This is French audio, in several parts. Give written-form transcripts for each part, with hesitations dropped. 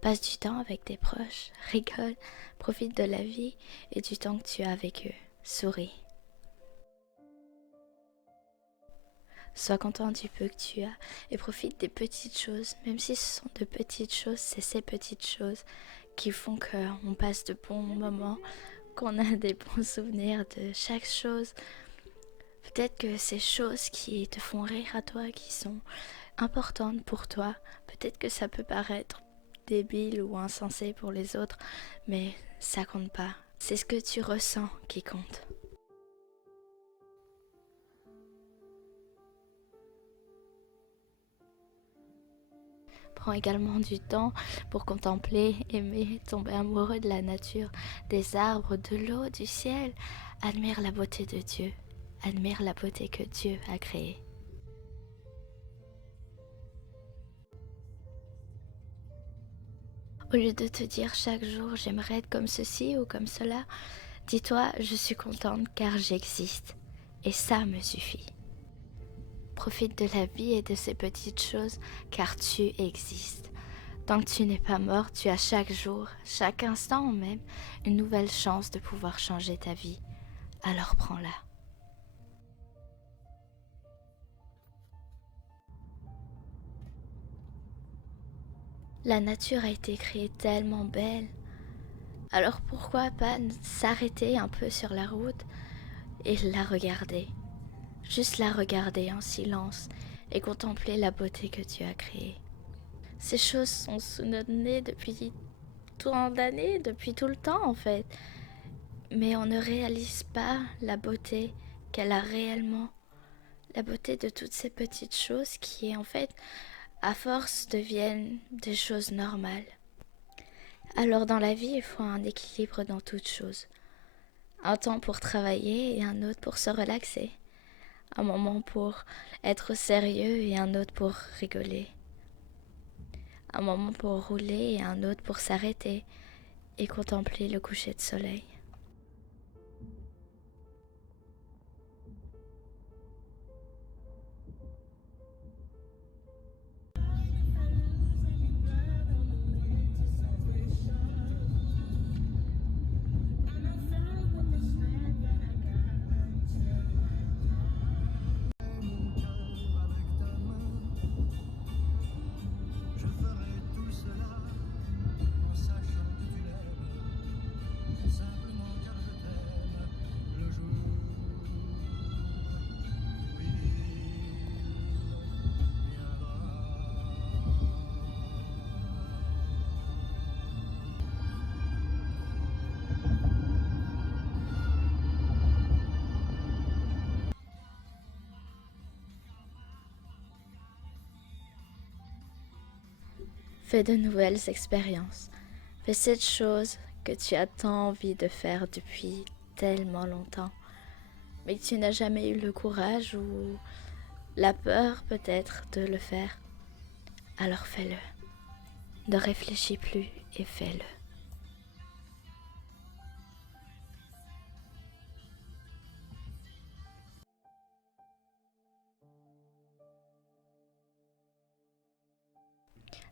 Passe du temps avec tes proches, rigole, profite de la vie et du temps que tu as avec eux. Souris. Sois content du peu que tu as et profite des petites choses. Même si ce sont de petites choses, c'est ces petites choses qui font qu'on passe de bons moments, qu'on a des bons souvenirs de chaque chose. Peut-être que ces choses qui te font rire à toi, qui sont importantes pour toi, peut-être que ça peut paraître débile ou insensé pour les autres, mais ça compte pas. C'est ce que tu ressens qui compte. Prends également du temps pour contempler, aimer, tomber amoureux de la nature, des arbres, de l'eau, du ciel. Admire la beauté de Dieu. Admire la beauté que Dieu a créée. Au lieu de te dire chaque jour j'aimerais être comme ceci ou comme cela, dis-toi je suis contente car j'existe. Et ça me suffit. Profite de la vie et de ces petites choses car tu existes. Tant que tu n'es pas mort, tu as chaque jour, chaque instant même, une nouvelle chance de pouvoir changer ta vie. Alors prends-la. La nature a été créée tellement belle. Alors pourquoi pas s'arrêter un peu sur la route et la regarder. Juste la regarder en silence et contempler la beauté que tu as créée. Ces choses sont sous notre nez depuis tant d'années, depuis tout le temps en fait. Mais on ne réalise pas la beauté qu'elle a réellement. La beauté de toutes ces petites choses qui en fait, à force, deviennent des choses normales. Alors dans la vie, il faut un équilibre dans toutes choses. Un temps pour travailler et un autre pour se relaxer. Un moment pour être sérieux et un autre pour rigoler. Un moment pour rouler et un autre pour s'arrêter et contempler le coucher de soleil. Je ferai tout cela en sachant que tu l'aimes, simplement car je t'aime. Le jour où il viendra. Fais de nouvelles expériences. Fais cette chose que tu as tant envie de faire depuis tellement longtemps, mais que tu n'as jamais eu le courage ou la peur peut-être de le faire. Alors fais-le. Ne réfléchis plus et fais-le.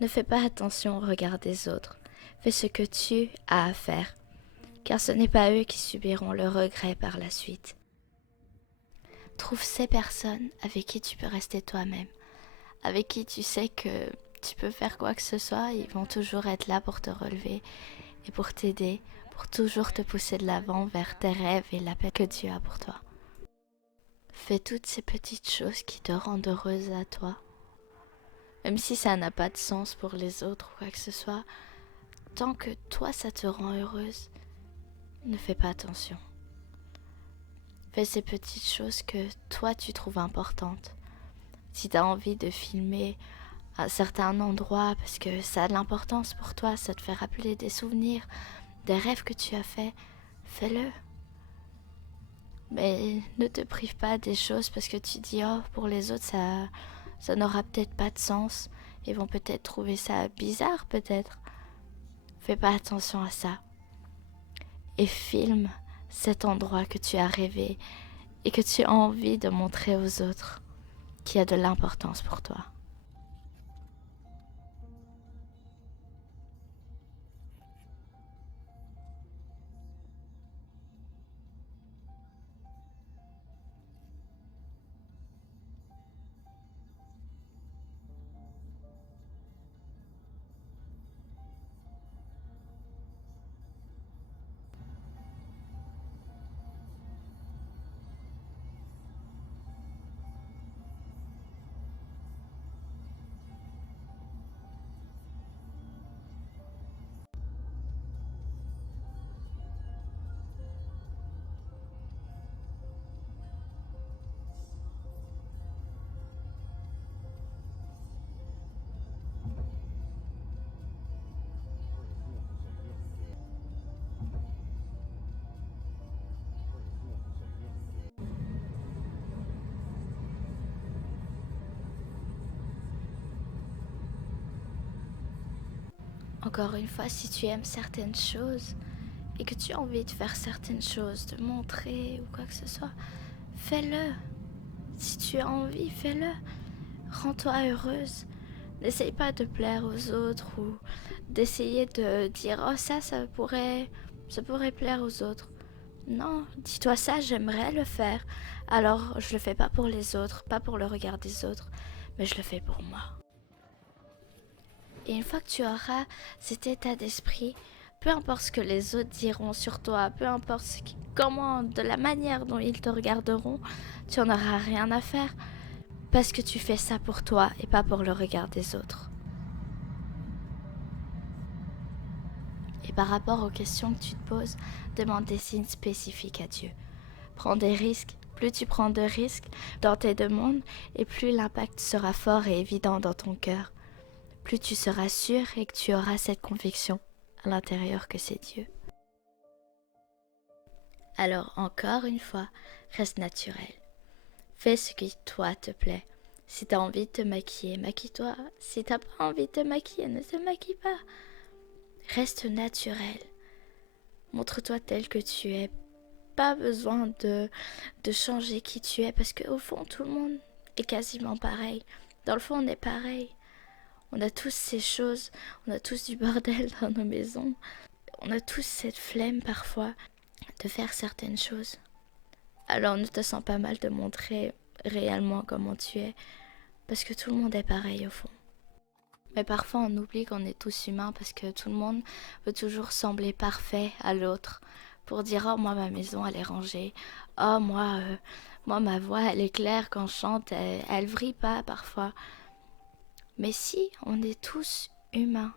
Ne fais pas attention au regard des autres. Fais ce que tu as à faire, car ce n'est pas eux qui subiront le regret par la suite. Trouve ces personnes avec qui tu peux rester toi-même, avec qui tu sais que tu peux faire quoi que ce soit, ils vont toujours être là pour te relever et pour t'aider, pour toujours te pousser de l'avant vers tes rêves et l'appel que Dieu a pour toi. Fais toutes ces petites choses qui te rendent heureuse à toi, même si ça n'a pas de sens pour les autres ou quoi que ce soit. Tant que toi ça te rend heureuse, ne fais pas attention. Fais ces petites choses que toi tu trouves importantes. Si tu as envie de filmer un certain endroit parce que ça a de l'importance pour toi, ça te fait rappeler des souvenirs, des rêves que tu as faits, fais-le. Mais ne te prive pas des choses parce que tu dis oh pour les autres ça n'aura peut-être pas de sens. Ils vont peut-être trouver ça bizarre peut-être. Fais pas attention à ça. Et filme cet endroit que tu as rêvé et que tu as envie de montrer aux autres qui a de l'importance pour toi. Encore une fois, si tu aimes certaines choses et que tu as envie de faire certaines choses, de montrer ou quoi que ce soit, fais-le. Si tu as envie, fais-le. Rends-toi heureuse. N'essaye pas de plaire aux autres ou d'essayer de dire oh ça pourrait plaire aux autres. Non, dis-toi ça, j'aimerais le faire. Alors je le fais pas pour les autres, pas pour le regard des autres, mais je le fais pour moi. Et une fois que tu auras cet état d'esprit, peu importe ce que les autres diront sur toi, peu importe comment, de la manière dont ils te regarderont, tu n'en auras rien à faire parce que tu fais ça pour toi et pas pour le regard des autres. Et par rapport aux questions que tu te poses, demande des signes spécifiques à Dieu. Prends des risques. Plus tu prends de risques dans tes demandes, et plus l'impact sera fort et évident dans ton cœur. Plus tu seras sûr et que tu auras cette conviction à l'intérieur que c'est Dieu. Alors encore une fois, reste naturel. Fais ce qui toi te plaît. Si t'as envie de te maquiller, maquille-toi. Si t'as pas envie de te maquiller, ne te maquille pas. Reste naturel. Montre-toi tel que tu es. Pas besoin de changer qui tu es parce qu'au fond, tout le monde est quasiment pareil. Dans le fond, on est pareil. On a tous ces choses, on a tous du bordel dans nos maisons. On a tous cette flemme parfois de faire certaines choses. Alors ne te sens pas mal de montrer réellement comment tu es parce que tout le monde est pareil au fond. Mais parfois on oublie qu'on est tous humains parce que tout le monde veut toujours sembler parfait à l'autre pour dire oh moi ma maison elle est rangée, oh moi ma voix elle est claire quand je chante, elle vrille pas parfois. Mais si, on est tous humains.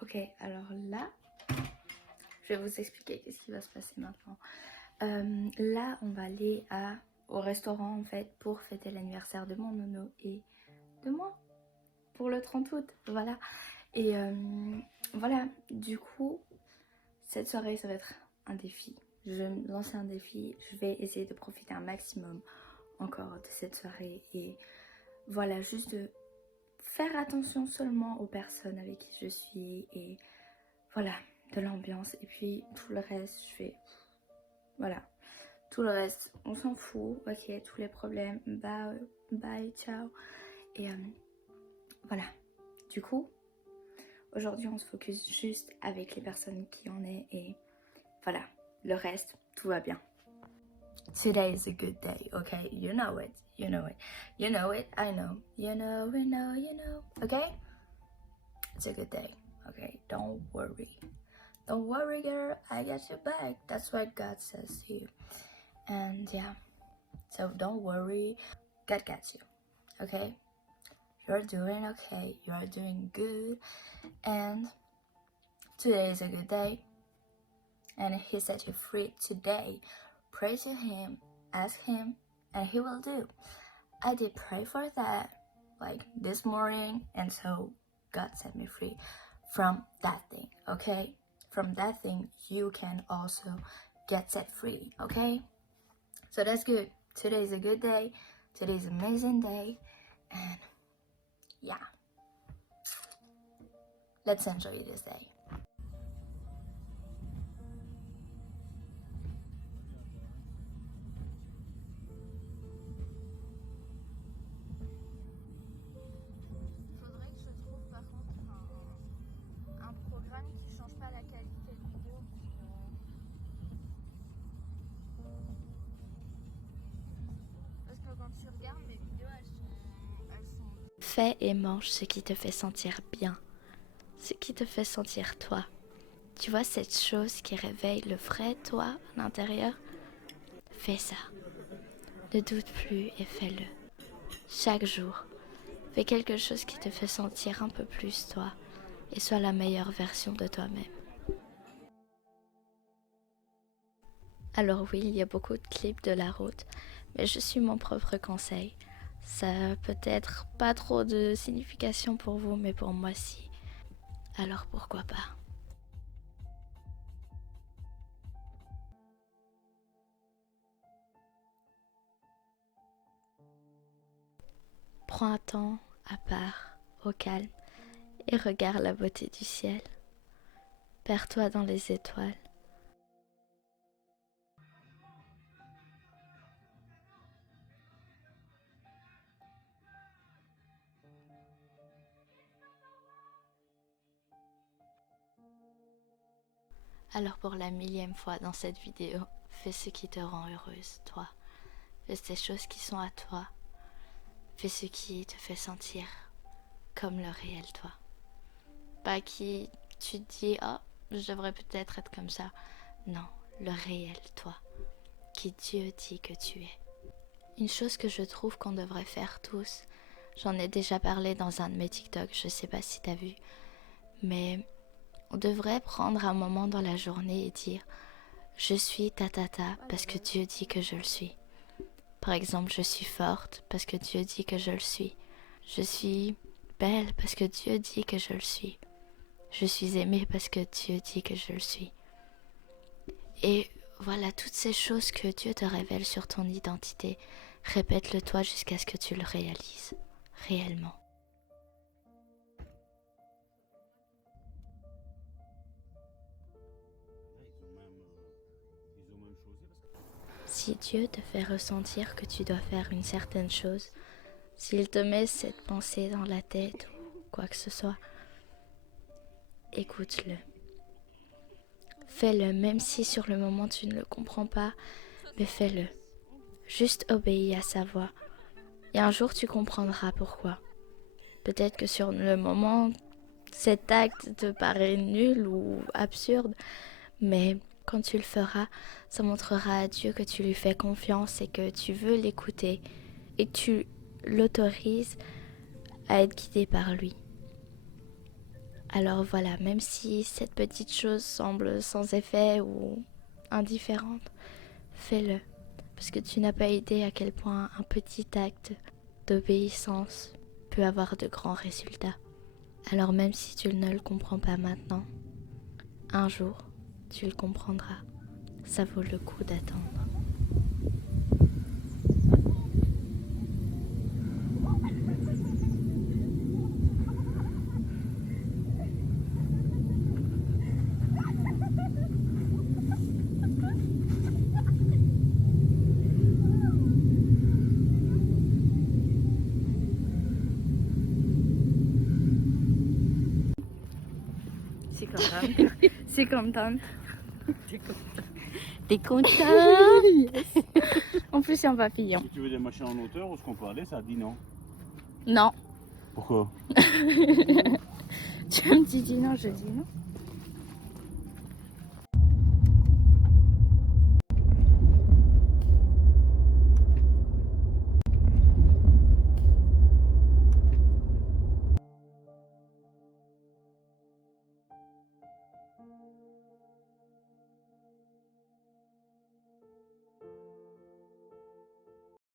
Ok, alors là, je vais vous expliquer qu'est-ce qui va se passer maintenant. Là, on va aller au restaurant en fait pour fêter l'anniversaire de mon nono et de moi pour le 30 août. Voilà. Et voilà, du coup, cette soirée, ça va être un défi. Je vais me lancer un défi. Je vais essayer de profiter un maximum encore de cette soirée. Et voilà, juste de faire attention seulement aux personnes avec qui je suis. Et voilà, de l'ambiance. Et puis tout le reste, je fais... Voilà. Tout le reste, on s'en fout. Ok, tous les problèmes. Bye, ciao. Et voilà. Du coup, aujourd'hui, on se focus juste avec les personnes qui en est et voilà, le reste, tout va bien. Today is a good day, okay? You know it, you know it, you know it, I know. You know, we know, you know, okay? It's a good day, okay? Don't worry. Don't worry, girl, I got your back. That's what God says to you. And yeah, so don't worry, God gets you, okay? You're doing okay, you're doing good, and today is a good day, and He set you free today. Pray to Him, ask Him, and He will do. I did pray for that like this morning, and so God set me free from that thing, okay? From that thing, you can also get set free, okay? So that's good. Today is a good day. Today is an amazing day, and yeah, let's enjoy this day. Faudrait que je trouve par contre un programme qui change pas la qualité de vidéo. Parce que quand tu regardes mes vidéos, elles sont... Fais et mange ce qui te fait sentir bien, ce qui te fait sentir toi. Tu vois cette chose qui réveille le vrai toi à l'intérieur? Fais ça. Ne doute plus et fais-le. Chaque jour, fais quelque chose qui te fait sentir un peu plus toi et sois la meilleure version de toi-même. Alors oui, il y a beaucoup de clips de la route, mais je suis mon propre conseil. Ça a peut-être pas trop de signification pour vous, mais pour moi si. Alors pourquoi pas? Prends un temps à part, au calme, et regarde la beauté du ciel. Perds-toi dans les étoiles. Alors pour la 1000e fois dans cette vidéo, fais ce qui te rend heureuse, toi. Fais ces choses qui sont à toi. Fais ce qui te fait sentir comme le réel toi. Pas qui tu te dis, oh, je devrais peut-être être comme ça. Non, le réel toi, qui Dieu dit que tu es. Une chose que je trouve qu'on devrait faire tous, j'en ai déjà parlé dans un de mes TikTok, je sais pas si t'as vu, mais on devrait prendre un moment dans la journée et dire « Je suis ta parce que Dieu dit que je le suis ». Par exemple, je suis forte parce que Dieu dit que je le suis. Je suis belle parce que Dieu dit que je le suis. Je suis aimée parce que Dieu dit que je le suis. Et voilà, toutes ces choses que Dieu te révèle sur ton identité, répète-le toi jusqu'à ce que tu le réalises, réellement. Si Dieu te fait ressentir que tu dois faire une certaine chose, s'il te met cette pensée dans la tête ou quoi que ce soit, écoute-le. Fais-le, même si sur le moment tu ne le comprends pas, mais fais-le. Juste obéis à sa voix. Et un jour tu comprendras pourquoi. Peut-être que sur le moment, cet acte te paraît nul ou absurde, mais quand tu le feras, ça montrera à Dieu que tu lui fais confiance et que tu veux l'écouter et que tu l'autorises à être guidé par lui. Alors voilà, même si cette petite chose semble sans effet ou indifférente, fais-le, parce que tu n'as pas idée à quel point un petit acte d'obéissance peut avoir de grands résultats. Alors même si tu ne le comprends pas maintenant, un jour, tu le comprendras. Ça vaut le coup d'attendre. C'est contente. T'es content? Yes. En plus, c'est un papillon. Si tu veux des machins en hauteur, où est-ce qu'on peut aller? Ça dit non. Non. Pourquoi? Tu me dis non, je dis non.